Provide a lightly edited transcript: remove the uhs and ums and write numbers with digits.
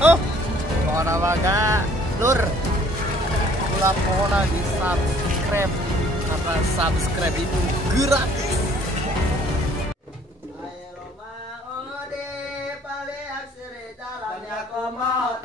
Oh, mohon apa lur? Kula mohon di subscribe karena subscribe itu gratis. Ayo Roma ode pale aksere dalamnya kau mau